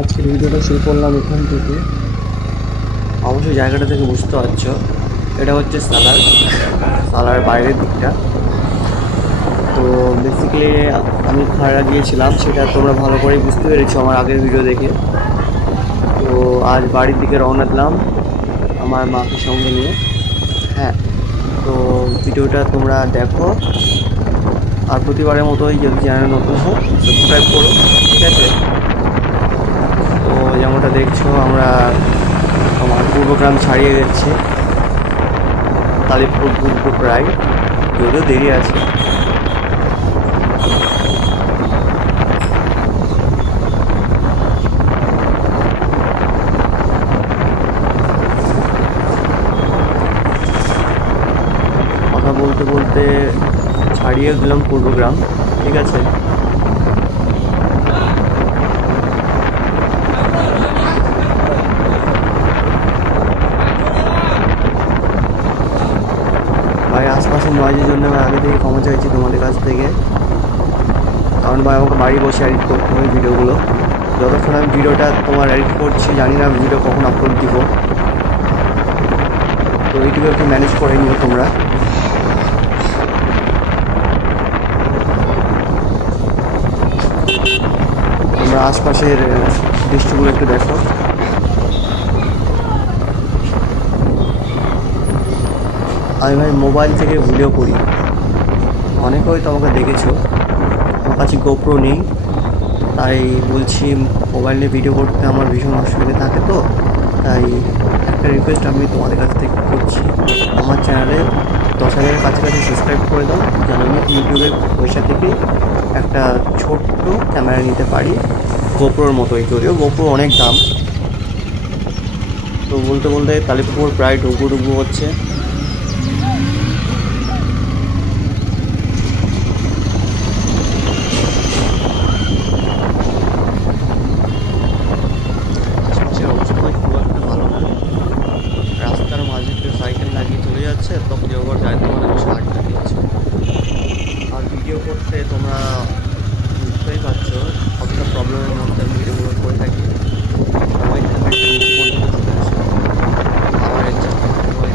আজকের ভিডিওটা শুরু করলাম এখান থেকে। অবশ্যই জায়গাটা থেকে বুঝতে পারছো এটা হচ্ছে সালার বাইরের দিকটা। তো বেসিক্যালি আমি খাড়া গিয়েছিলাম, সেটা তোমরা ভালো করেই বুঝতে পেরেছো আমার আগের ভিডিও দেখে। তো আজ বাড়ির দিকে রওনা দিলাম আমার মাকে সঙ্গে নিয়ে। হ্যাঁ, তো ভিডিওটা তোমরা দেখো, আর প্রতিবারের মতোই যদি চ্যানেল নতুন হোক সাবস্ক্রাইব করো, ঠিক আছে? তো যেমনটা দেখছো আমরা আমার পূর্বগ্রাম ছাড়িয়ে গেছি, কালীপুর ঘুরবো প্রায়, যদিও দেরি আছে। কথা বলতে বলতে ছাড়িয়ে দিলাম পূর্বগ্রাম, ঠিক আছে? ভাই আশপাশের নয়েজের জন্য আমি আগে থেকে ক্ষমা চাইছি তোমাদের কাছ থেকে, কারণ ভাই আমাকে বাড়ি বসে এডিট করতে হবে ভিডিওগুলো। যতক্ষণ আমি ভিডিওটা তোমার এডিট করছি জানি না ভিডিও কখন আপলোড দিব, তো এইটুকু একটু ম্যানেজ করে নিও তোমরা। তোমরা আশপাশের দৃশ্যগুলো একটু দেখো। আমি ভাই মোবাইল থেকে ভিডিও করি, অনেকে হয়তো আমাকে দেখেছো। আমার কাছে গোপ্রো নেই, তাই বলছি মোবাইল নিয়ে ভিডিও করতে আমার ভীষণ অসুবিধা থাকে। তো তাই একটা রিকোয়েস্ট আমি তোমাদের কাছ থেকে করছি, আমার চ্যানেলে 10,000-এর কাছাকাছি সাবস্ক্রাইব করে দাও, যেন আমি ইউটিউবের পয়সা থেকে একটা ছোট্ট ক্যামেরা নিতে পারি, গোপ্রোর মতোই, যদিও গোপ্রো অনেক দাম। তো বলতে বলতে কালীপুর প্রায় ঢুকু হচ্ছে। আশপাশের অবস্থা খুব একটা ভালো না, রাস্তার মাঝে কেউ সাইকেল লাগিয়ে চলে যাচ্ছে, তো কেউ আবার যাইতে মানে বেশ লাইট লাগিয়েছে। আর ভিডিও করতে তোমরা বুঝতেই পারছো কতটা প্রবলেমের মধ্যে আমি ভিডিওগুলো করে থাকি। সবাই হ্যান্ডেলটা নিচে পর্যন্ত চলে আসে, আমার অ্যাডজাস্ট করতে হয়।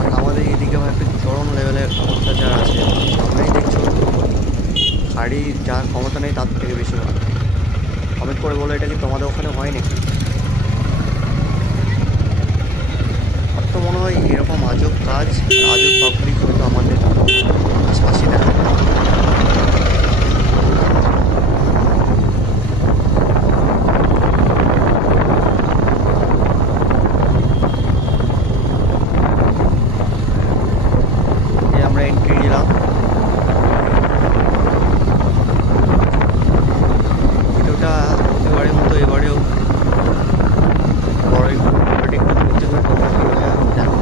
আর আমাদের এদিকে একটা চরম লেভেলের অত্যাচার আছে, সবাই দেখছো গাড়ি যার ক্ষমতা নেই তার থেকে বেশি হয়। কমেন্ট করে বলো এটা কি তোমাদের ওখানে হয় নাকি? আর তো মনে হয় এরকম আজব কাজ, আজব পাবলিক হয়তো আমাদের আশপাশে দেখা যায়। এই আমরা এন্ট্রি নিলাম, ভিডিওটা প্রতিবারের মতো এবারেও বড় একটু করতে হবে, তোমরা ভিডিওটা দেখো।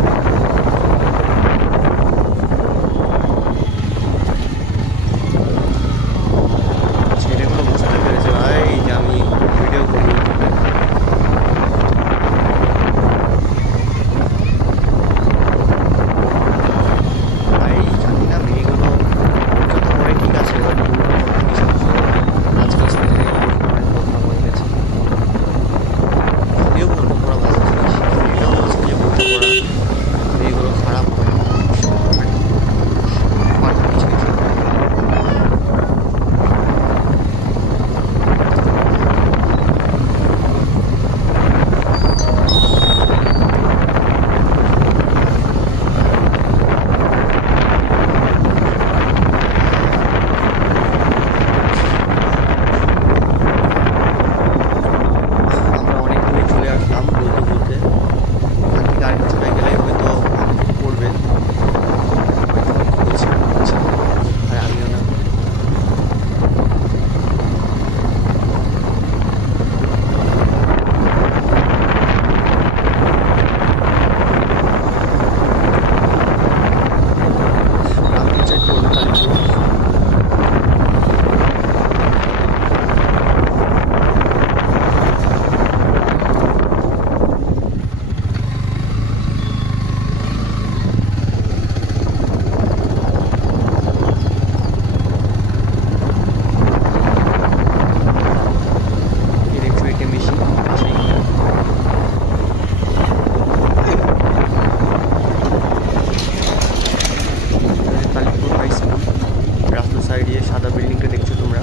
সাদা বিল্ডিংটা দেখছো তোমরা,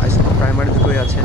হাই স্কুল প্রাইমারি দুটোই আছে।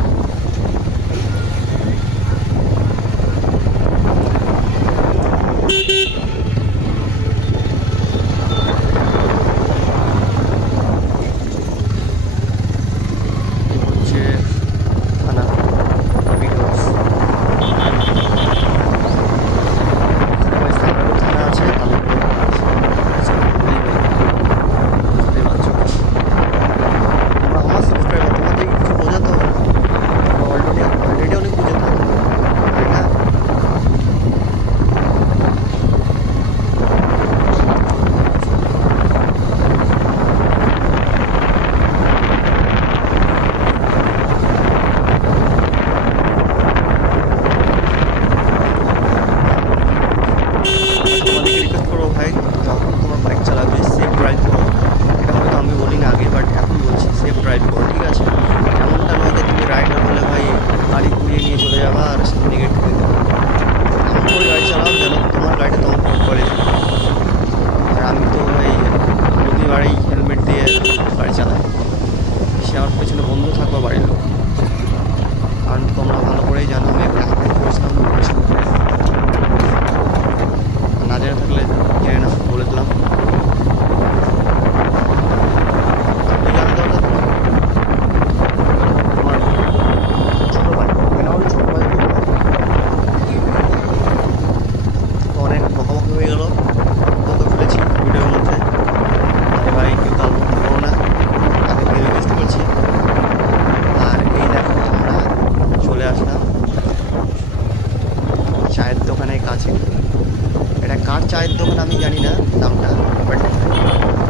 চায়ের দোকান আমি জানি না নামটা, বাট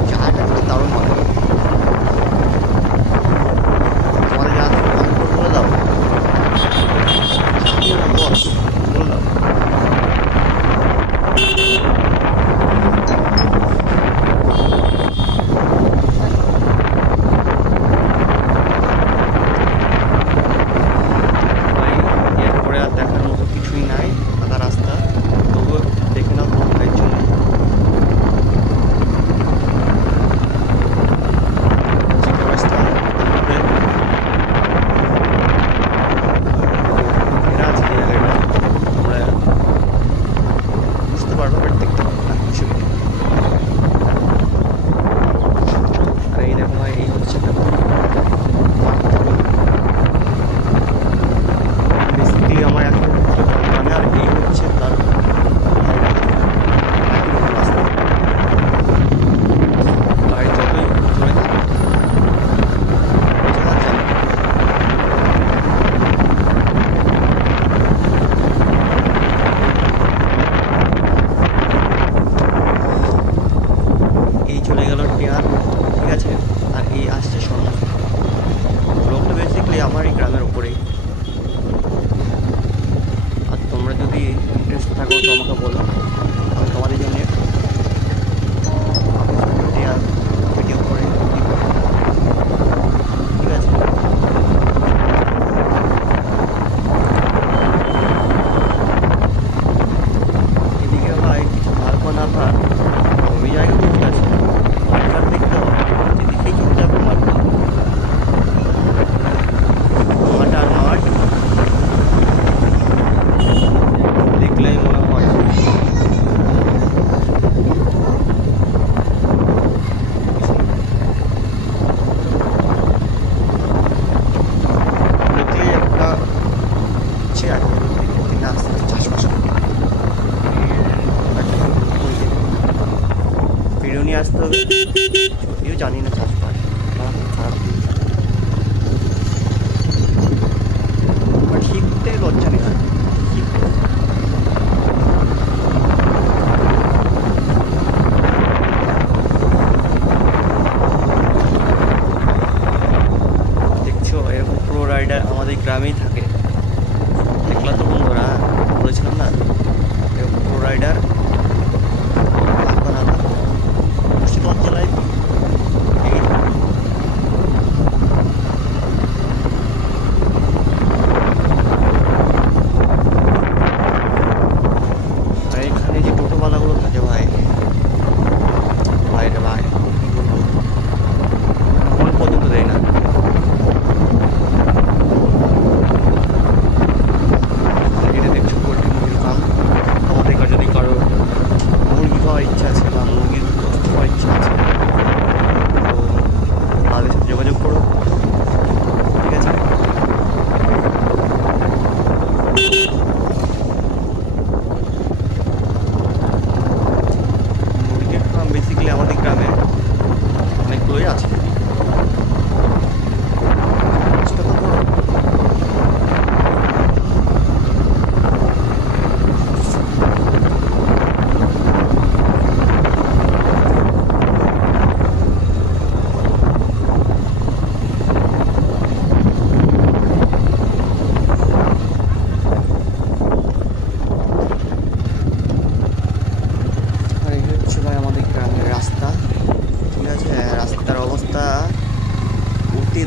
চাটা কিন্তু দারুণ ভালো। তোমাদের জানা থাকলে বলে দাও, বলে দাও। এরপরে আর দেখার মতো কিছুই নাই, ফাঁকা রাস্তা, তবুও দেখে নাও তোমার ভাইয়ের জন্য। বুঝতে পারবো, বাট দেখতে পাবো না কিছু। আর এই দেখো ভাই, এই হচ্ছে বেসিক্যালি আমার এখন মানে, আর এই হচ্ছে তার গাড়ি যতই জোরে থাকে বোঝা যাচ্ছে না। এই চলে গেল টিয়ার, ঠিক আছে। আর এই আসছে স্বর্ণ। ব্লগটা বেসিক্যালি আমার এই গ্রামের ওপরেই। আর তোমরা যদি ইন্টারেস্ট থাকো তো আমাকে বলো, আমি তোমাদের জন্য ভিডিও করে দিব, ঠিক আছে। এদিকে ভাই কিছু ভালো না থাক, ওই জায়গা ঠিক আছে, মাঠঘাট দেখতে হবে, যেদিকেই চলে যাবে মাঠ আর মাঠ দেখলেই মনে হয়। দেখলেই একটা হচ্ছে আর আসতে চাষবাস ভিডিও নিয়ে আসতে হবে, যদিও জানি না চাষবাস খারাপ, বাট শিখতে লজ্জা নেই। দেখছো এরকম প্রো রাইডার আমাদের গ্রামেই থাকে, দেখলা তো বন্ধুরা, বলেছিলাম না এরকম প্রো রাইডার না থাকো মুর্শিদাবাদ জেলায় এই আর এখানে যে টোটোওয়ালাগুলো থাকে ভাই, ভাই রে ভাই, কি বলবো। রাস্তাগুলোই আছে।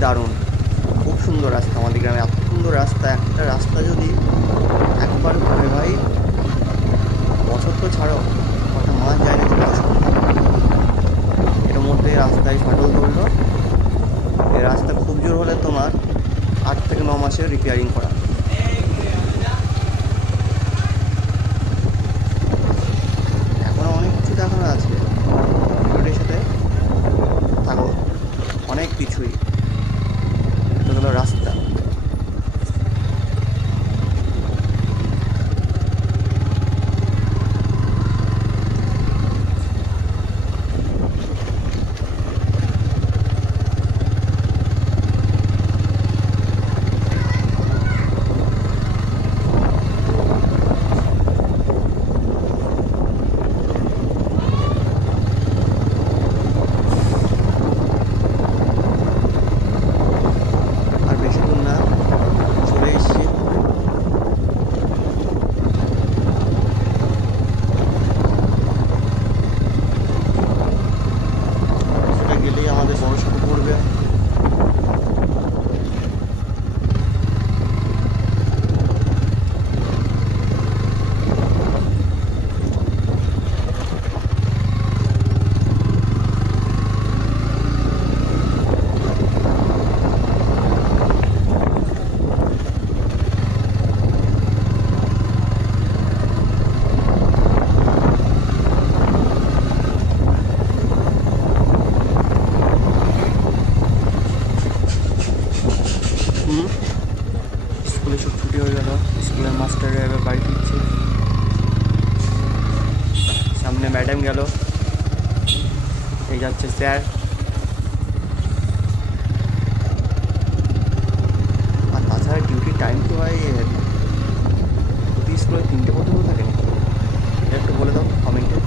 দারুণ, খুব সুন্দর রাস্তা আমাদের গ্রামে। এত সুন্দর রাস্তা, একটা রাস্তা যদি একবার করে ভাই বছর তো ছাড়ো, কটা মাস যায় না কিন্তু এর মধ্যে রাস্তায় ফাটল ধরলো। এই রাস্তা খুব জোর হলে তোমার 8 থেকে 9 মাসের রিপেয়ারিং করা। এখনো অনেক কিছু দেখানো আছে, রোডের সাথে থাকো অনেক কিছুই। রাস্তা স্কুলে সব ছুটি হয়ে গেল, স্কুলের মাস্টাররা এবার বাড়ি ফিরছে। সামনে ম্যাডাম গেল, এই যাচ্ছে স্যার। আর তাছাড়া ডিউটির টাইম তো ভাই স্কুলে 3টে পর্যন্ত থাকে না, এটা একটু বলে দাও কমেন্টে।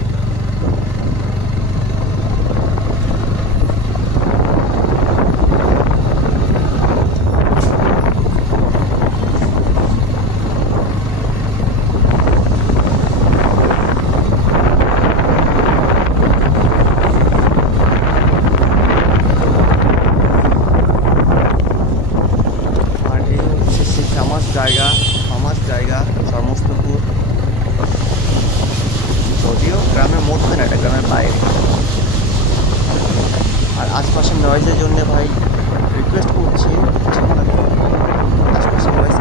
জায়গা সমস্তপুর, যদিও গ্রামের মধ্যে না, এটা গ্রামের বাইরে। আর আশপাশের নয়েজের জন্য ভাই রিকোয়েস্ট করছি, আশপাশের নয়েজ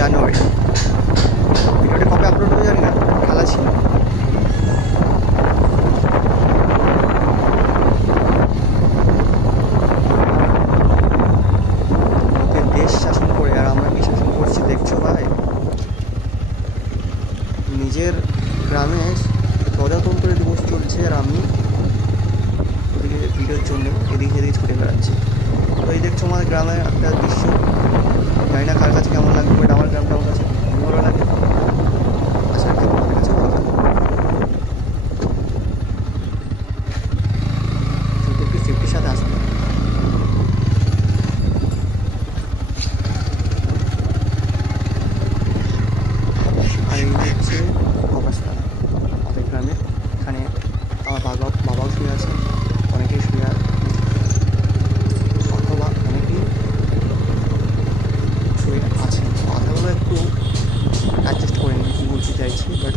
জানুয়ারি। ভিডিওটা কবে আপলোড হবে জানি না, খেলা ছিল। ওকে দেশ শাসন করে, আর আমরা কি শাসন করছি দেখছো ভাই। নিজের গ্রামে প্রজাতন্ত্র দিবস চলছে আর আমি ওদিকে ভিডিওর জন্য এদিকে এদিকে ছুটে বেড়াচ্ছি। তো এই দেখছো আমাদের গ্রামের একটা দৃশ্য, জানি না কার কাছে কেমন লাগবে, বাট আমার গ্রামটা আমার কাছে ভালো লাগে। আচ্ছা তোমাদের কাছে ভালো লাগে, শুধু একটু সেফটির সাথে আসতে। আর এই হচ্ছে অবস্থা আমাদের গ্রামে। এখানে আমার বাবাও শুয়ে আছে, অনেকেই শুয়ে আছে, অথবা অনেকেই শুয়ে আছে। কথাগুলো একটু অ্যাডজাস্ট করে নিই, কী বলতে চাইছি, বাট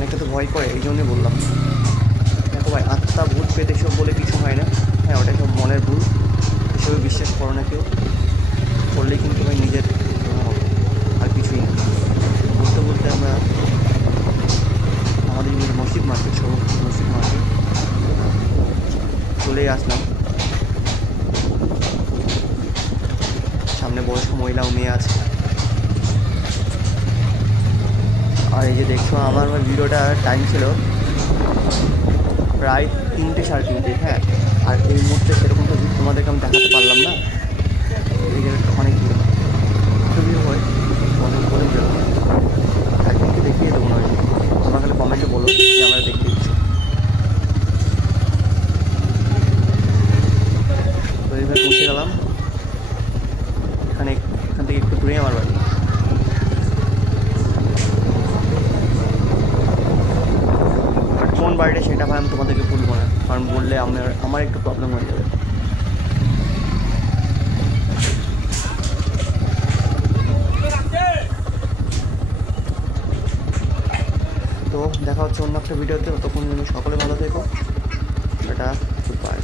অনেকে তো ভয় করে, এই জন্যই বললাম। দেখো ভাই, আত্মা ভূত পেত এসব বলে কিছু হয় না। হ্যাঁ, ওটা সব মনের ভুল, এসবে বিশ্বাস করো না কেউ। করলেই কিন্তু ভাই নিজের আর কিছুই না। বলতে বলতে আমরা আমাদের যে মসজিদ মার্কেট, সব মসজিদ মার্কেট চলেই আসলাম। সামনে বয়স্ক মহিলা ও মেয়ে আছে। আর এই যে দেখছো, আমার ভিডিওটা টাইম ছিল প্রায় 3টে 3:30। হ্যাঁ, আর এই মুহূর্তে সেরকম তো তোমাদেরকে আমি দেখাতে পারলাম না। এই জায়গাটা অনেক ভিড়, একটু ভিড় হয়, অনেক বলে ভিড় হয়। একদিনকে দেখিয়ে দেবো না, তোমরা খালি কমেন্টে বলো যে আমরা দেখতে দিচ্ছি। তো এইভাবে পৌঁছে গেলাম। এখান থেকে একটু দূরেই আমার বাড়ি। কোন বাড়িটা সেটা ভাই আমি তোমাদেরকে বলবো না, কারণ বললে আমার একটু প্রবলেম হয়ে যাবে। তো দেখা হচ্ছে অন্য একটা ভিডিওতে। ততক্ষণ সকলে ভালো থেকো। এটা গুড বাই।